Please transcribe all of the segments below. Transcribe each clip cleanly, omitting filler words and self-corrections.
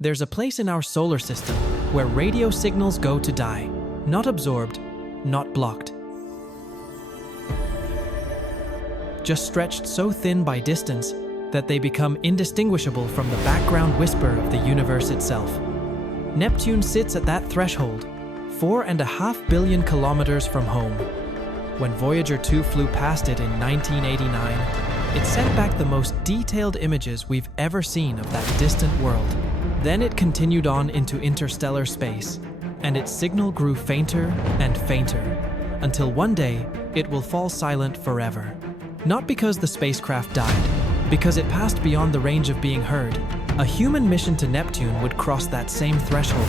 There's a place in our solar system where radio signals go to die, not absorbed, not blocked. Just stretched so thin by distance that they become indistinguishable from the background whisper of the universe itself. Neptune sits at that threshold, 4.5 billion kilometers from home. When Voyager 2 flew past it in 1989, it sent back the most detailed images we've ever seen of that distant world. Then it continued on into interstellar space, and its signal grew fainter and fainter, until one day it will fall silent forever. Not because the spacecraft died, because it passed beyond the range of being heard. A human mission to Neptune would cross that same threshold,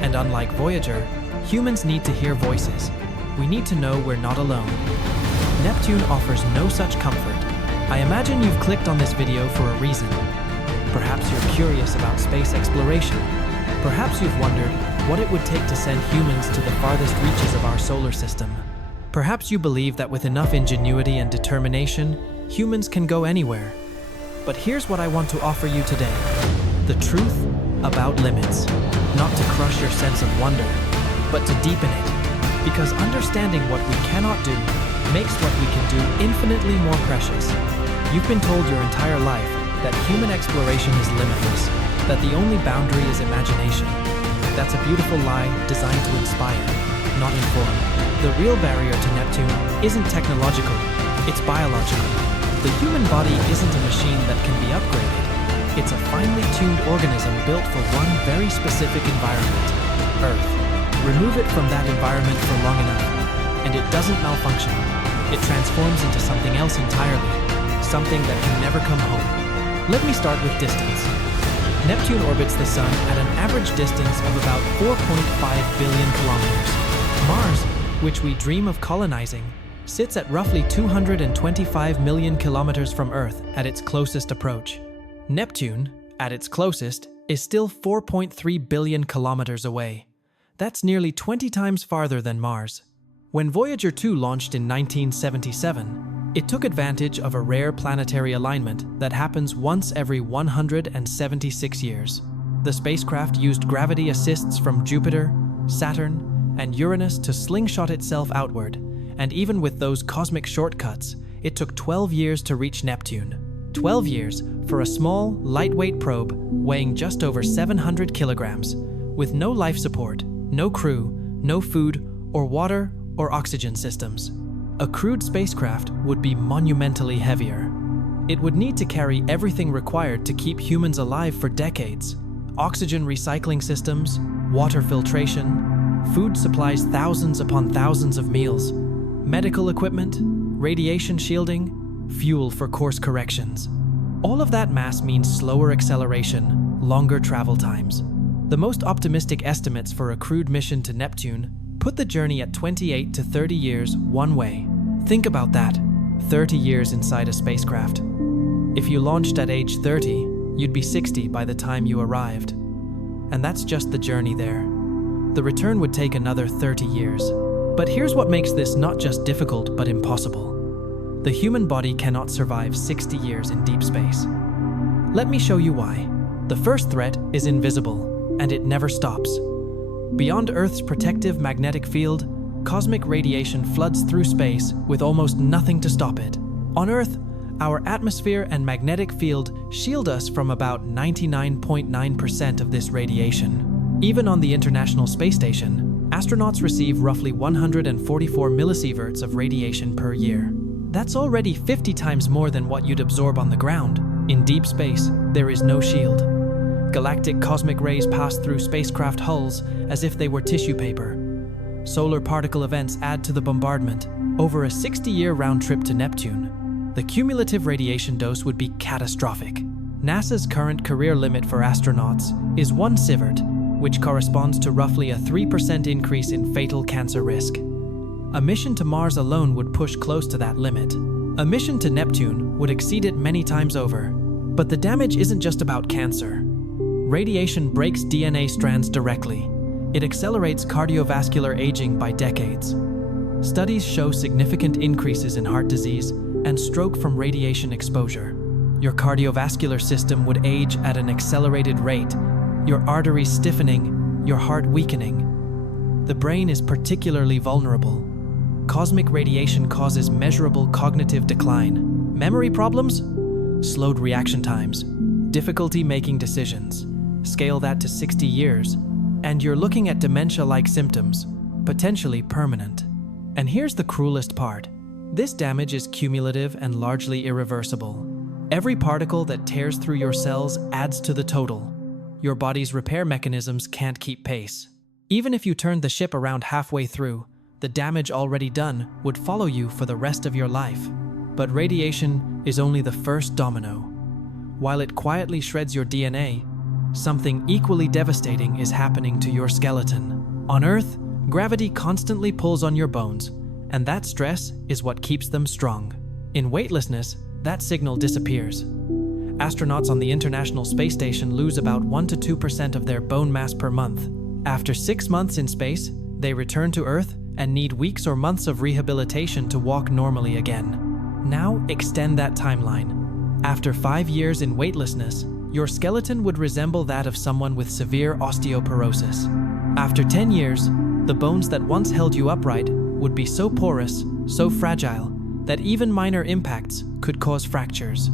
and unlike Voyager, humans need to hear voices. We need to know we're not alone. Neptune offers no such comfort. I imagine you've clicked on this video for a reason. Perhaps you're curious about space exploration. Perhaps you've wondered what it would take to send humans to the farthest reaches of our solar system. Perhaps you believe that with enough ingenuity and determination, humans can go anywhere. But here's what I want to offer you today: the truth about limits. Not to crush your sense of wonder, but to deepen it. Because understanding what we cannot do makes what we can do infinitely more precious. You've been told your entire life that human exploration is limitless, that the only boundary is imagination. That's a beautiful lie designed to inspire, not inform. The real barrier to Neptune isn't technological, it's biological. The human body isn't a machine that can be upgraded. It's a finely tuned organism built for one very specific environment: Earth. Remove it from that environment for long enough, and it doesn't malfunction. It transforms into something else entirely, something that can never come home. Let me start with distance. Neptune orbits the Sun at an average distance of about 4.5 billion kilometers. Mars, which we dream of colonizing, sits at roughly 225 million kilometers from Earth at its closest approach. Neptune, at its closest, is still 4.3 billion kilometers away. That's nearly 20 times farther than Mars. When Voyager 2 launched in 1977, it took advantage of a rare planetary alignment that happens once every 176 years. The spacecraft used gravity assists from Jupiter, Saturn, and Uranus to slingshot itself outward, and even with those cosmic shortcuts, it took 12 years to reach Neptune. 12 years for a small, lightweight probe weighing just over 700 kilograms, with no life support, no crew, no food, or water or oxygen systems. A crewed spacecraft would be monumentally heavier. It would need to carry everything required to keep humans alive for decades: oxygen recycling systems, water filtration, food supplies, thousands upon thousands of meals, medical equipment, radiation shielding, fuel for course corrections. All of that mass means slower acceleration, longer travel times. The most optimistic estimates for a crewed mission to Neptune put the journey at 28 to 30 years one way. Think about that, 30 years inside a spacecraft. If you launched at age 30, you'd be 60 by the time you arrived. And that's just the journey there. The return would take another 30 years. But here's what makes this not just difficult, but impossible. The human body cannot survive 60 years in deep space. Let me show you why. The first threat is invisible, and it never stops. Beyond Earth's protective magnetic field, cosmic radiation floods through space with almost nothing to stop it. On Earth, our atmosphere and magnetic field shield us from about 99.9% of this radiation. Even on the International Space Station, astronauts receive roughly 144 millisieverts of radiation per year. That's already 50 times more than what you'd absorb on the ground. In deep space, there is no shield. Galactic cosmic rays pass through spacecraft hulls as if they were tissue paper. Solar particle events add to the bombardment. Over a 60-year round trip to Neptune, the cumulative radiation dose would be catastrophic. NASA's current career limit for astronauts is 1 sievert, which corresponds to roughly a 3% increase in fatal cancer risk. A mission to Mars alone would push close to that limit. A mission to Neptune would exceed it many times over. But the damage isn't just about cancer. Radiation breaks DNA strands directly. It accelerates cardiovascular aging by decades. Studies show significant increases in heart disease and stroke from radiation exposure. Your cardiovascular system would age at an accelerated rate. your arteries stiffening, your heart weakening. The brain is particularly vulnerable. Cosmic radiation causes measurable cognitive decline. Memory problems? Slowed reaction times. Difficulty making decisions. Scale that to 60 years, and you're looking at dementia-like symptoms, potentially permanent. And here's the cruelest part. This damage is cumulative and largely irreversible. Every particle that tears through your cells adds to the total. Your body's repair mechanisms can't keep pace. Even if you turned the ship around halfway through, the damage already done would follow you for the rest of your life. But radiation is only the first domino. While it quietly shreds your DNA, something equally devastating is happening to your skeleton. On Earth, gravity constantly pulls on your bones, and that stress is what keeps them strong. In weightlessness, that signal disappears. Astronauts on the International Space Station lose about 1 to 2% of their bone mass per month. After 6 months in space, they return to Earth and need weeks or months of rehabilitation to walk normally again. Now extend that timeline. After 5 years in weightlessness, your skeleton would resemble that of someone with severe osteoporosis. After 10 years, the bones that once held you upright would be so porous, so fragile, that even minor impacts could cause fractures.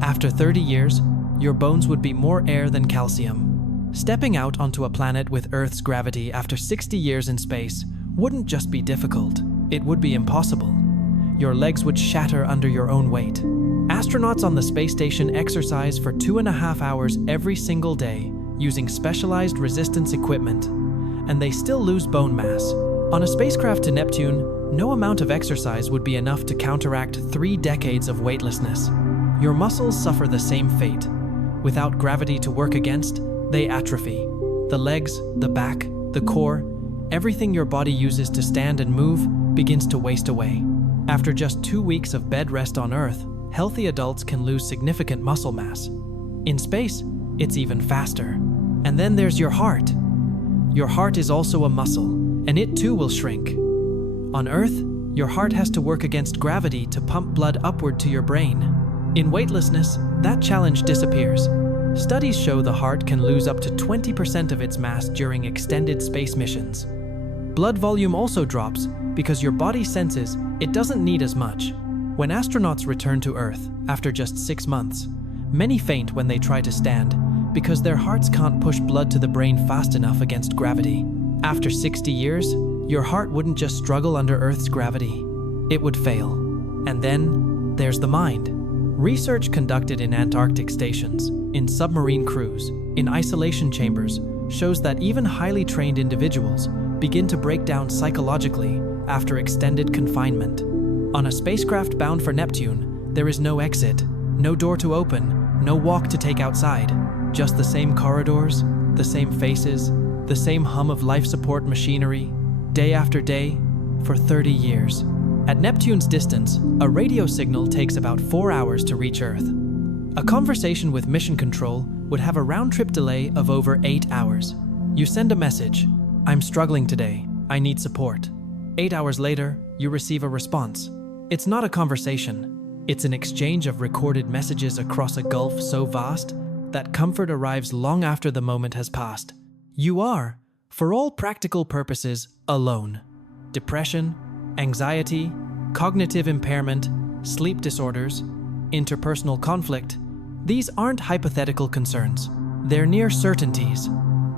After 30 years, your bones would be more air than calcium. Stepping out onto a planet with Earth's gravity after 60 years in space wouldn't just be difficult, it would be impossible. Your legs would shatter under your own weight. Astronauts on the space station exercise for 2.5 hours every single day using specialized resistance equipment, and they still lose bone mass. On a spacecraft to Neptune, no amount of exercise would be enough to counteract 3 decades of weightlessness. Your muscles suffer the same fate. Without gravity to work against, they atrophy. The legs, the back, the core, everything your body uses to stand and move begins to waste away. After just 2 weeks of bed rest on Earth, healthy adults can lose significant muscle mass. In space, it's even faster. And then there's your heart. Your heart is also a muscle, and it too will shrink. On Earth, your heart has to work against gravity to pump blood upward to your brain. In weightlessness, that challenge disappears. Studies show the heart can lose up to 20% of its mass during extended space missions. Blood volume also drops because your body senses it doesn't need as much. When astronauts return to Earth after just 6 months, many faint when they try to stand because their hearts can't push blood to the brain fast enough against gravity. After 60 years, your heart wouldn't just struggle under Earth's gravity, it would fail. And then there's the mind. Research conducted in Antarctic stations, in submarine crews, in isolation chambers, shows that even highly trained individuals begin to break down psychologically after extended confinement. On a spacecraft bound for Neptune, there is no exit, no door to open, no walk to take outside, just the same corridors, the same faces, the same hum of life support machinery, day after day, for 30 years. At Neptune's distance, a radio signal takes about 4 hours to reach Earth. A conversation with mission control would have a round-trip delay of over 8 hours. You send a message, "I'm struggling today, I need support." 8 hours later, you receive a response. It's not a conversation. It's an exchange of recorded messages across a gulf so vast that comfort arrives long after the moment has passed. You are, for all practical purposes, alone. Depression, anxiety, cognitive impairment, sleep disorders, interpersonal conflict, these aren't hypothetical concerns. They're near certainties.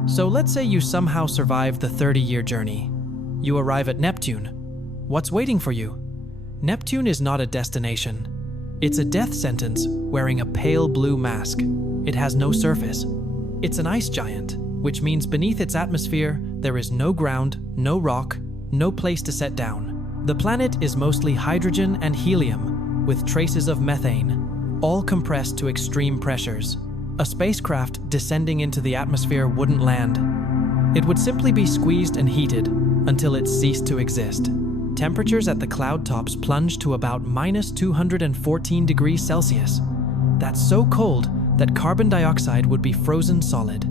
So let's say you somehow survive the 30-year journey. You arrive at Neptune. What's waiting for you? Neptune is not a destination. It's a death sentence wearing a pale blue mask. It has no surface. It's an ice giant, which means beneath its atmosphere, there is no ground, no rock, no place to set down. The planet is mostly hydrogen and helium, with traces of methane, all compressed to extreme pressures. A spacecraft descending into the atmosphere wouldn't land. It would simply be squeezed and heated until it ceased to exist. Temperatures at the cloud tops plunge to about -214 degrees Celsius. That's so cold that carbon dioxide would be frozen solid.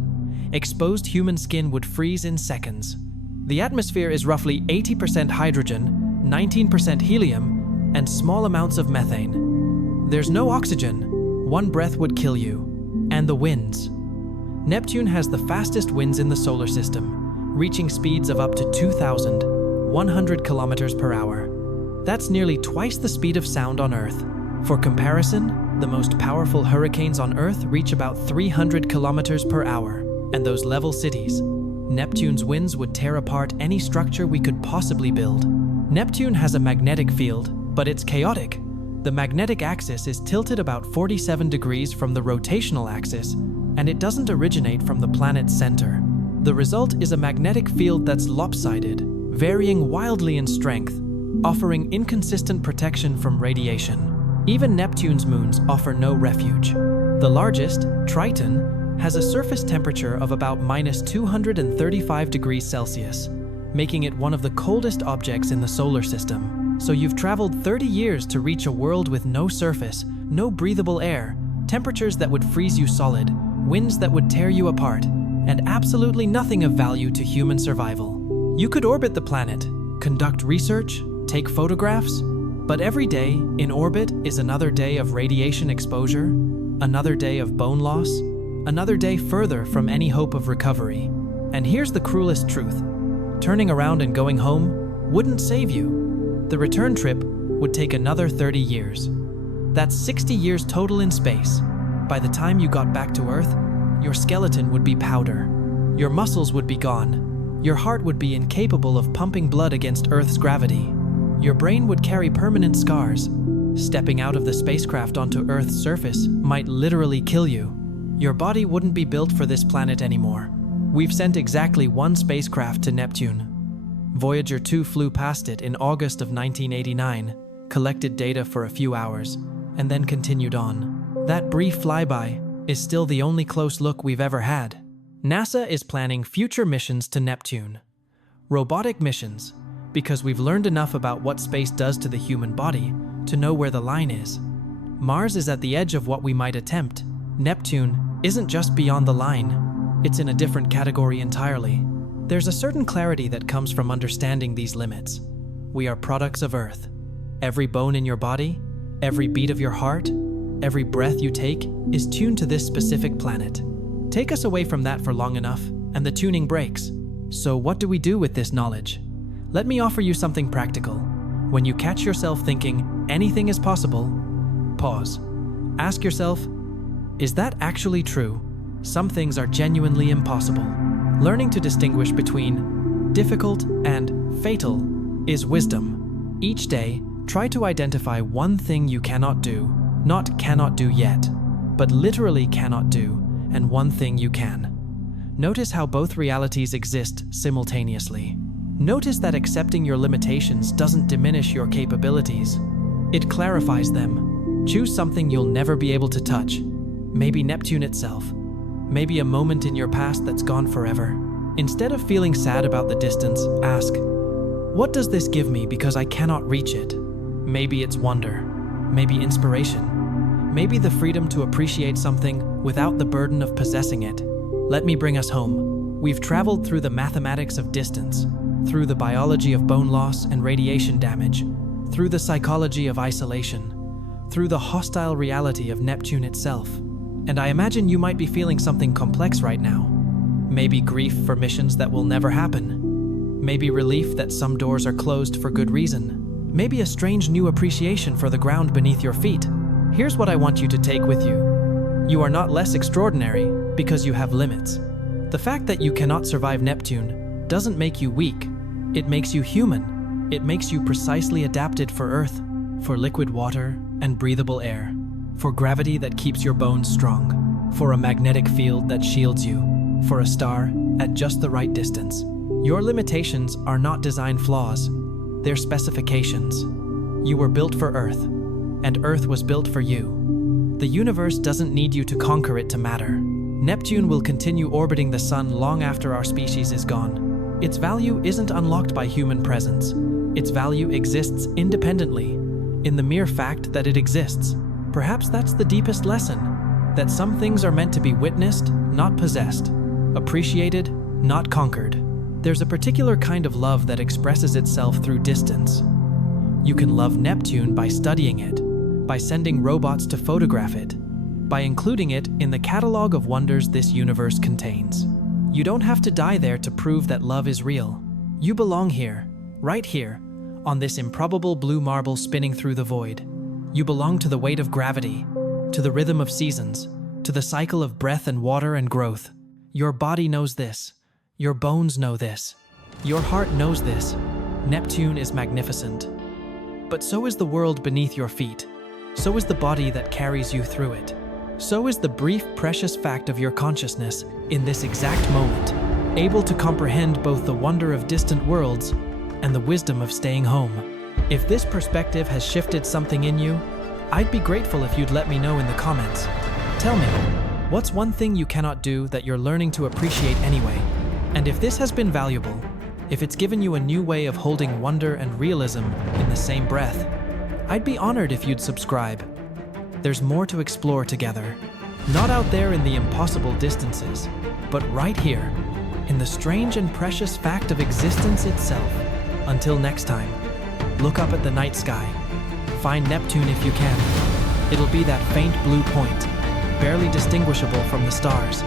Exposed human skin would freeze in seconds. The atmosphere is roughly 80% hydrogen, 19% helium, and small amounts of methane. There's no oxygen. One breath would kill you. And the winds. Neptune has the fastest winds in the solar system, reaching speeds of up to 2,100 kilometers per hour. That's nearly twice the speed of sound on Earth. For comparison, the most powerful hurricanes on Earth reach about 300 kilometers per hour, and those level cities. Neptune's winds would tear apart any structure we could possibly build. Neptune has a magnetic field, but it's chaotic. The magnetic axis is tilted about 47 degrees from the rotational axis, and it doesn't originate from the planet's center. The result is a magnetic field that's lopsided, varying wildly in strength, offering inconsistent protection from radiation. Even Neptune's moons offer no refuge. The largest, Triton, has a surface temperature of about -235 degrees Celsius, making it one of the coldest objects in the solar system. So you've traveled 30 years to reach a world with no surface, no breathable air, temperatures that would freeze you solid, winds that would tear you apart, and absolutely nothing of value to human survival. You could orbit the planet, conduct research, take photographs, but every day in orbit is another day of radiation exposure, another day of bone loss, another day further from any hope of recovery. And here's the cruelest truth. Turning around and going home wouldn't save you. The return trip would take another 30 years. That's 60 years total in space. By the time you got back to Earth, your skeleton would be powder. Your muscles would be gone. Your heart would be incapable of pumping blood against Earth's gravity. Your brain would carry permanent scars. Stepping out of the spacecraft onto Earth's surface might literally kill you. Your body wouldn't be built for this planet anymore. We've sent exactly one spacecraft to Neptune. Voyager 2 flew past it in August of 1989, collected data for a few hours, and then continued on. That brief flyby is still the only close look we've ever had. NASA is planning future missions to Neptune. Robotic missions, because we've learned enough about what space does to the human body to know where the line is. Mars is at the edge of what we might attempt. Neptune isn't just beyond the line. It's in a different category entirely. There's a certain clarity that comes from understanding these limits. We are products of Earth. Every bone in your body, every beat of your heart, every breath you take is tuned to this specific planet. Take us away from that for long enough, and the tuning breaks. So what do we do with this knowledge? Let me offer you something practical. When you catch yourself thinking anything is possible, pause. Ask yourself, is that actually true? Some things are genuinely impossible. Learning to distinguish between difficult and fatal is wisdom. Each day, try to identify one thing you cannot do, not cannot do yet, but literally cannot do, and one thing you can. Notice how both realities exist simultaneously. Notice that accepting your limitations doesn't diminish your capabilities. It clarifies them. Choose something you'll never be able to touch. Maybe Neptune itself. Maybe a moment in your past that's gone forever. Instead of feeling sad about the distance, ask, what does this give me because I cannot reach it? Maybe it's wonder. Maybe inspiration. Maybe the freedom to appreciate something without the burden of possessing it. Let me bring us home. We've traveled through the mathematics of distance, through the biology of bone loss and radiation damage, through the psychology of isolation, through the hostile reality of Neptune itself. And I imagine you might be feeling something complex right now. Maybe grief for missions that will never happen. Maybe relief that some doors are closed for good reason. Maybe a strange new appreciation for the ground beneath your feet. Here's what I want you to take with you. You are not less extraordinary because you have limits. The fact that you cannot survive Neptune doesn't make you weak. It makes you human. It makes you precisely adapted for Earth, for liquid water and breathable air, for gravity that keeps your bones strong, for a magnetic field that shields you, for a star at just the right distance. Your limitations are not design flaws, they're specifications. You were built for Earth, and Earth was built for you. The universe doesn't need you to conquer it to matter. Neptune will continue orbiting the sun long after our species is gone. Its value isn't unlocked by human presence. Its value exists independently, in the mere fact that it exists. Perhaps that's the deepest lesson, that some things are meant to be witnessed, not possessed, appreciated, not conquered. There's a particular kind of love that expresses itself through distance. You can love Neptune by studying it, by sending robots to photograph it, by including it in the catalog of wonders this universe contains. You don't have to die there to prove that love is real. You belong here, right here, on this improbable blue marble spinning through the void. You belong to the weight of gravity, to the rhythm of seasons, to the cycle of breath and water and growth. Your body knows this. Your bones know this. Your heart knows this. Neptune is magnificent. But so is the world beneath your feet. So is the body that carries you through it. So is the brief, precious fact of your consciousness in this exact moment, able to comprehend both the wonder of distant worlds and the wisdom of staying home. If this perspective has shifted something in you, I'd be grateful if you'd let me know in the comments. Tell me, what's one thing you cannot do that you're learning to appreciate anyway? And if this has been valuable, if it's given you a new way of holding wonder and realism in the same breath, I'd be honored if you'd subscribe. There's more to explore together, not out there in the impossible distances, but right here, in the strange and precious fact of existence itself. Until next time, look up at the night sky. Find Neptune if you can. It'll be that faint blue point, barely distinguishable from the stars.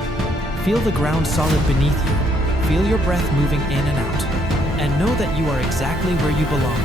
Feel the ground solid beneath you. Feel your breath moving in and out. And know that you are exactly where you belong.